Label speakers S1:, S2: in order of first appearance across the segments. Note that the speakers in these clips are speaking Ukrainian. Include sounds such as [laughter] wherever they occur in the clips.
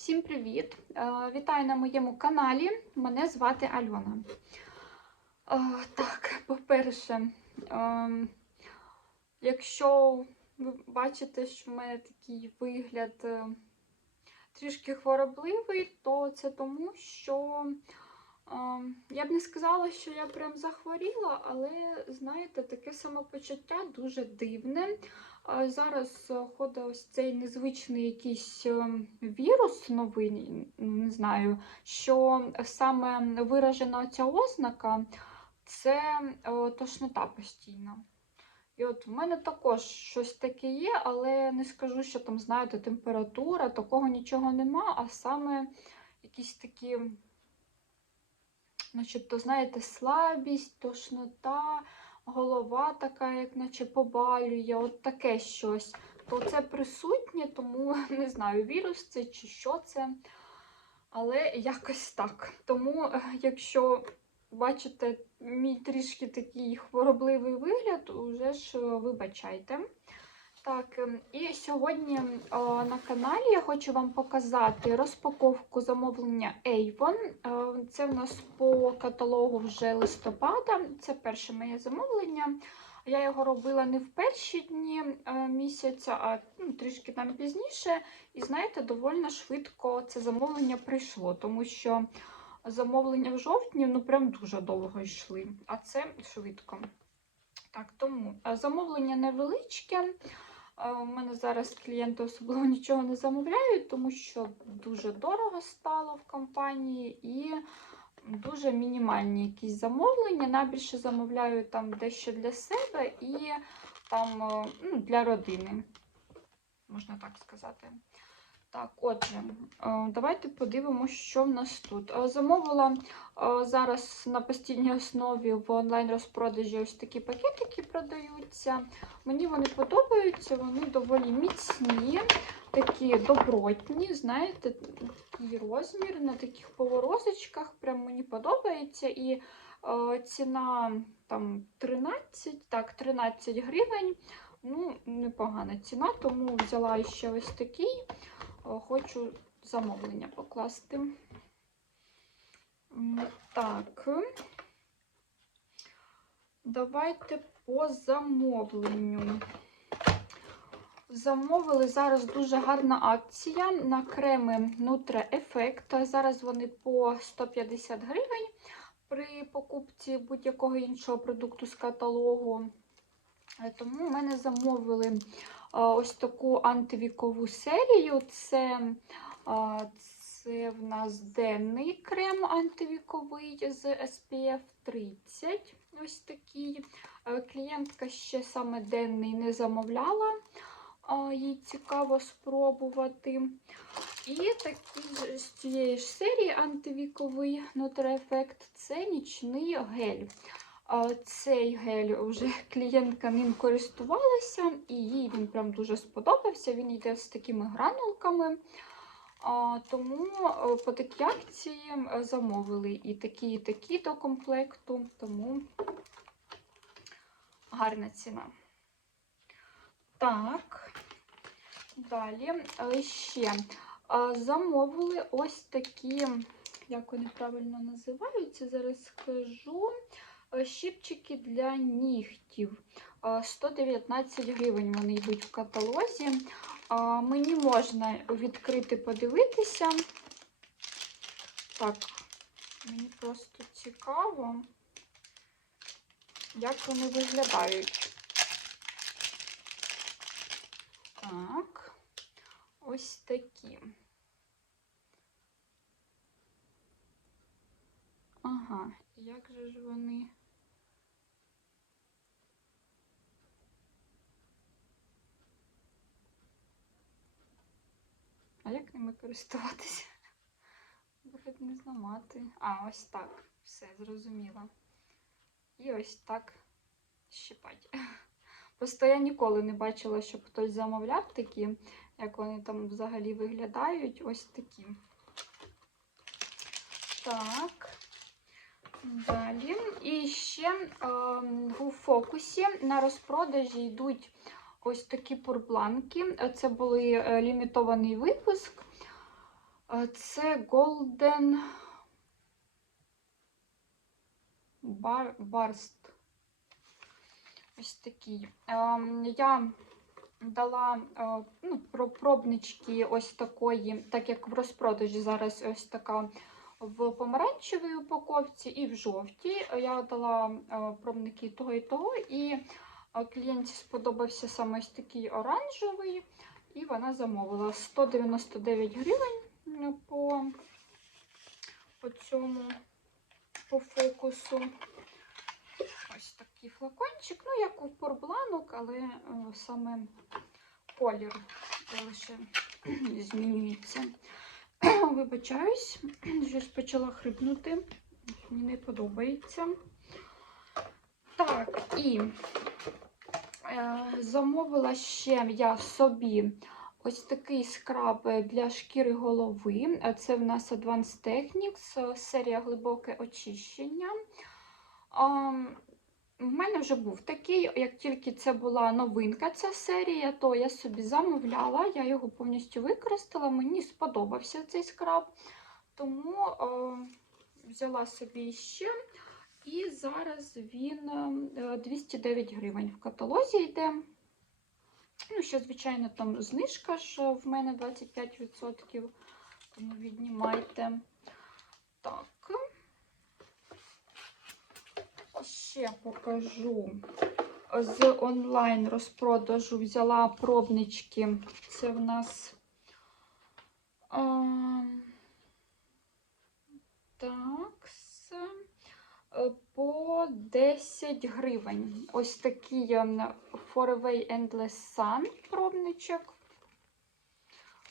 S1: Всім привіт! Е, Вітаю на моєму каналі. Мене звати Альона. Е, Так, по-перше, ем, якщо ви бачите, що в мене такий вигляд е, трішки хворобливий, то це тому, що ем, я б не сказала, що я прям захворіла, але знаєте, таке самопочуття дуже дивне. Зараз е, ходить ось цей незвичний якийсь е, вірус новий, ну, не знаю, що саме виражена ця ознака це е, тошнота постійна. І от в мене також щось таке є, але не скажу, що там, знаєте, температура, такого нічого нема, а саме якісь такі, начебто, знаєте, слабість, тошнота голова така, як наче побалює, от таке щось. То це присутнє, тому [laughs] не знаю, вірус це чи що це. Але якось так. Тому, [laughs] якщо бачите мій трішки такий хворобливий вигляд, уже ж вибачайте. Так, ем, і сьогодні е, на каналі я хочу вам показати розпаковку замовлення Avon. Е, Це в нас по каталогу вже листопада. Це перше моє замовлення. Я його робила не в перші дні е, місяця, а ну, трішки там пізніше. І знаєте, доволі швидко це замовлення прийшло, тому що замовлення в жовтні ну прям дуже довго йшли, а це швидко. Так, тому е, замовлення невеличке. У мене зараз клієнти особливо нічого не замовляють, тому що дуже дорого стало в компанії і дуже мінімальні якісь замовлення. Найбільше замовляю там дещо для себе і там е, ну, для родини, можна так сказати. Так, отже, е, давайте подивимося, що в нас тут. Е, Замовила е, зараз на постійній основі в онлайн-розпродажі ось такі пакетики продаються. Мені вони подобаються, вони доволі міцні, такі добротні, знаєте, такий розмір на таких поворозочках. Прям мені подобається. І ціна там 13, так, 13 гривень. Ну, непогана ціна, тому взяла ще ось такий. О, Хочу замовлення покласти. Так. Давайте по замовленню. Замовили зараз дуже гарна акція на креми Nutra Effect. Зараз вони по 150 гривень при покупці будь-якого іншого продукту з каталогу. Е, Тому в мене замовили е, ось таку антивікову серію. Це, це в нас денний крем антивіковий з SPF 30. Ось такий. Е, Клієнтка ще саме денний не замовляла. Їй цікаво спробувати. І такий з цієї ж серії антивіковий Нутроефект це нічний гель. Цей гель вже клієнтка ним користувалася, і їй він прям дуже сподобався. Він йде з такими гранулками. Тому е, по такій акції замовили і такі, і такі до комплекту, тому гарна ціна. Так, далі е, ще замовили ось такі, як вони правильно називаються, зараз скажу. Щіпчики для нігтів. Е, 119 гривень вони йдуть в каталозі. Мені можна відкрити, подивитися. Так, мені просто цікаво, як вони виглядають. Так, ось такі. Ага, як же ж вони? Як ними користуватися? [laughs] Вихід не зламати. А, ось так. Все, зрозуміло. І ось так щипать. [laughs] Просто я ніколи не бачила, щоб хтось замовляв такі, як вони там взагалі виглядають. Ось такі. Так. Далі. І ще ем, у фокусі на розпродажі йдуть ось такі пурбланки. Це були е, лімітований випуск. Е, Це Golden Bar... Barst. Ось такий. Ем, Я дала е, ну, пробнички ось такої, так як в розпродажі зараз ось така в помаранчевій упаковці і в жовтій. Я дала пробники того і того, і клієнті сподобався саме ось такий оранжевий, і вона замовила 199 гривень по, по цьому по фокусу. Ось такий флакончик, ну як у порбланок, але е, саме колір лише [clears throat] змінюється. [clears throat] Вибачаюсь, [clears throat] щось почала хрипнути. Мені не подобається. Так, і замовила ще я собі ось такий скраб для шкіри голови. Е, Це в нас Advanced Techniques, е, серія глибоке очищення. В мене вже був такий, як тільки це була новинка, ця серія, то я собі замовляла, я його повністю використала, мені сподобався цей скраб, тому е, взяла собі ще. І зараз він е, 209 гривень в каталозі йде. Ну, ще, звичайно, там знижка ж в мене 25%, тому віднімайте. Так. Ще покажу. З онлайн розпродажу взяла пробнички. Це в нас. А, так. По 10 гривень. Ось такий Forever Endless Sun пробничок.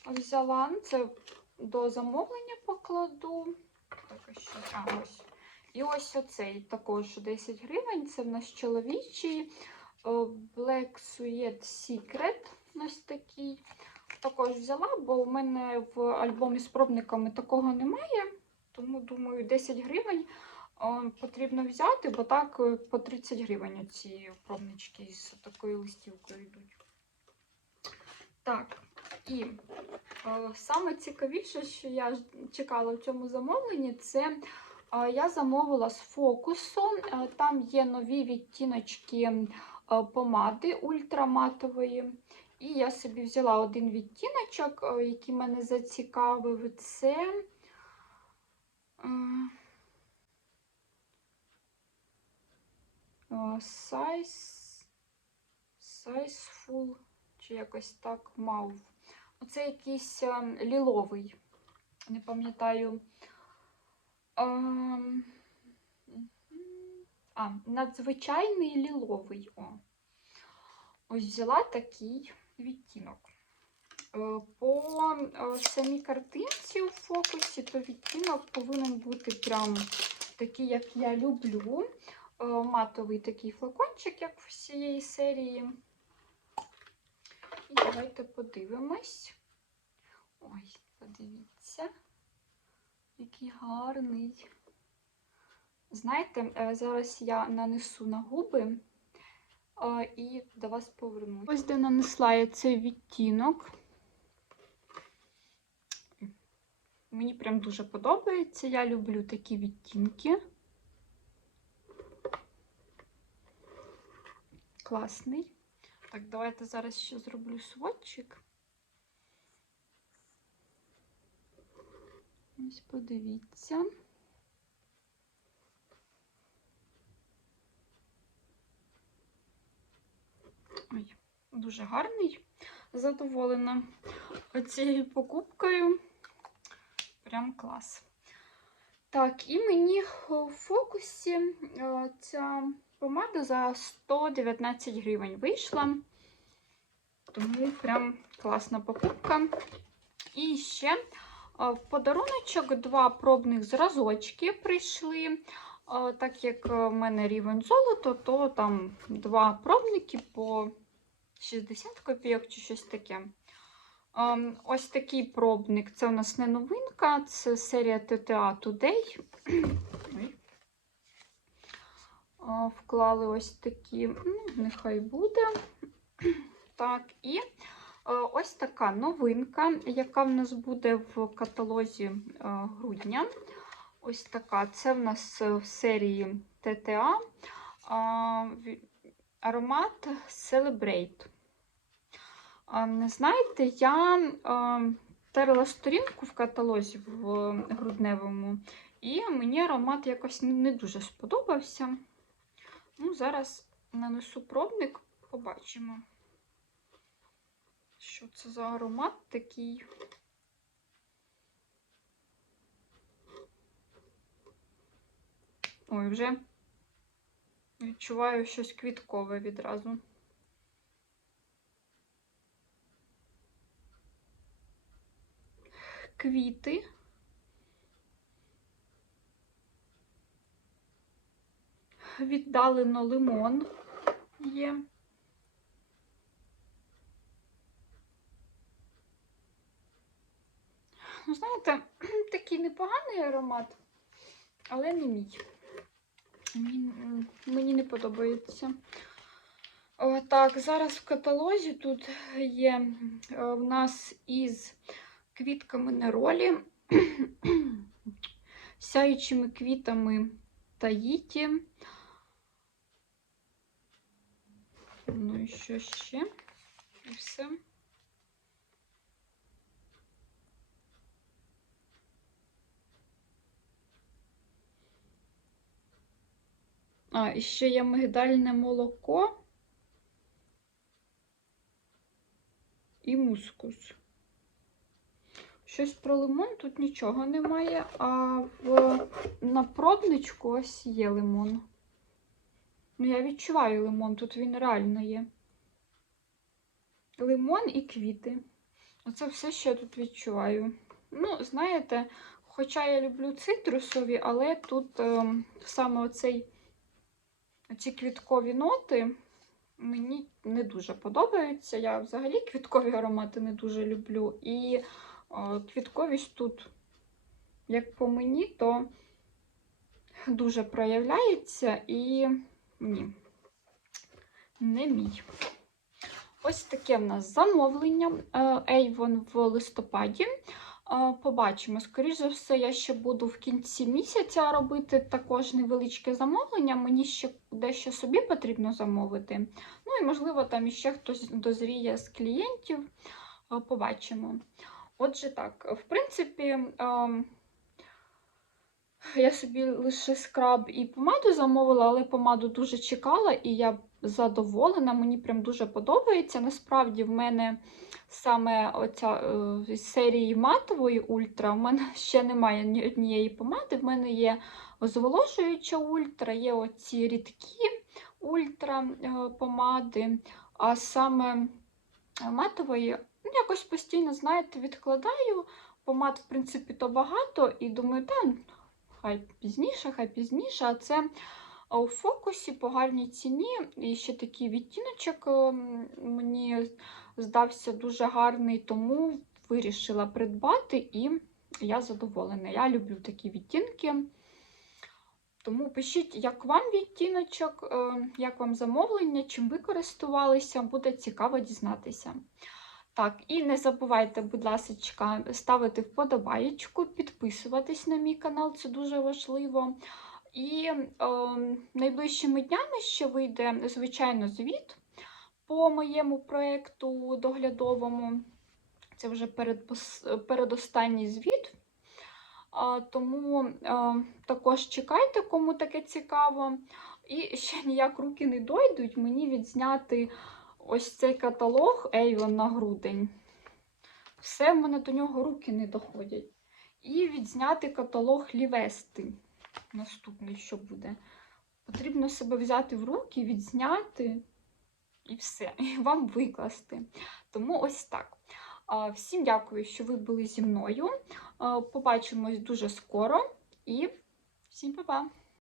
S1: Взяла. Це до замовлення покладу. Так, що? А, ось. І ось оцей також 10 гривень. Це в нас чоловічий е, Black Suede Secret. Ось такий. Також взяла, бо в мене в альбомі з пробниками такого немає. Тому, думаю, 10 гривень потрібно взяти, бо так е, по 30 гривень ці пробнички з такою листівкою йдуть. Так, і е, саме цікавіше, що я чекала в цьому замовленні, це е, я замовила з фокусу. Е, Там є нові відтіночки е, помади ультраматової. І я собі взяла один відтіночок, е, який мене зацікавив. Це е, size, Sizeful, чи якось так мав. Оце якийсь е, ліловий. Не пам'ятаю. Ем. А, надзвичайний ліловий. О. Ось взяла такий відтінок. Е, По е, самій картинці у фокусі, то відтінок повинен бути прям такий, як я люблю. Е, Матовий такий флакончик, як всієї серії. І давайте подивимось. Ой, подивіться, який гарний. Знаєте, е, зараз я нанесу на губи е, і до вас повернусь. Ось де нанесла я цей відтінок. Мені прям дуже подобається. Я люблю такі відтінки. Класний. Так, давайте зараз ще зроблю сводчик. Ось подивіться. Ой, дуже гарний. Задоволена цією покупкою. Прям клас. Так, і мені в фокусі е, ця помада за 119 гривень вийшла. Тому прям класна покупка. І ще е, в подаруночок два пробних зразочки прийшли. Е, Так як в мене рівень золото, то там два пробники по 60 копійок чи щось таке. Ем, Ось такий пробник. Це у нас не новинка, це серія TTA Today. [clears throat] Ой. Вклали ось такі, ну, нехай буде. Так, і Ось така новинка, яка в нас буде в каталозі грудня. Ось така. Це в нас в серії ТТА аромат Celebrate. Знаєте, я терла сторінку в каталозі в грудневому, і мені аромат якось не дуже сподобався. Ну, Зараз нанесу пробник, побачимо, що це за аромат такий. Ой, вже відчуваю щось квіткове відразу. Квіти. Віддалено лимон є. Ну, знаєте, [clears throat] такий непоганий аромат, але не мій. Мені, не подобається. О, так, зараз в каталозі тут є о, в нас із квітками неролі, [clears throat] сяючими квітами таїті. Ну і що ще? І все. А, і ще є мигдальне молоко і мускус. Щось про лимон тут нічого немає, а в, на пробничку ось є лимон. Ну, я відчуваю лимон, тут він реально є. Лимон і квіти. Оце все, що я тут відчуваю. Ну, знаєте, хоча я люблю цитрусові, але тут е, саме оцей ці квіткові ноти мені не дуже подобаються. Я взагалі квіткові аромати не дуже люблю. І о, квітковість тут, як по мені, то дуже проявляється і ні, не мій. Ось таке в нас замовлення е, Avon в листопаді. Побачимо. Скоріше за все, я ще буду в кінці місяця робити також невеличке замовлення. Мені ще дещо собі потрібно замовити. Ну і, можливо, там іще хтось дозріє з клієнтів. Побачимо. Отже, так, в принципі, я собі лише скраб і помаду замовила, але помаду дуже чекала, і я задоволена. Мені прям дуже подобається. Насправді, в мене саме оця е, серії матової ультра, в мене [laughs] ще немає ні однієї помади. В мене є зволожуюча ультра, є оці рідкі ультра е, помади, а саме матової, ну, якось постійно, знаєте, відкладаю. Помад, в принципі, то багато, і думаю, та хай пізніше, хай пізніше, а це у фокусі по гарній ціні. І ще такий відтіночок ем, мені здався дуже гарний, тому вирішила придбати, і я задоволена. Я люблю такі відтінки. Тому пишіть, як вам відтіночок, ем, як вам замовлення, чим ви користувалися, буде цікаво дізнатися. Так, і не забувайте, будь ласка, ставити вподобаєчку, підписуватись на мій канал, це дуже важливо. І е, найближчими днями ще вийде, звичайно, звіт по моєму проєкту доглядовому. Це вже перед, передостанній звіт. А, тому а, також чекайте, кому таке цікаво. І ще ніяк руки не дойдуть мені відзняти ось цей каталог Avon на грудень. Все в мене до нього руки не доходять. І відзняти каталог Лівести. Наступний, що буде. Потрібно себе взяти в руки, відзняти і все, і вам викласти. Тому ось так. Всім дякую, що ви були зі мною. Побачимось дуже скоро і всім па-па!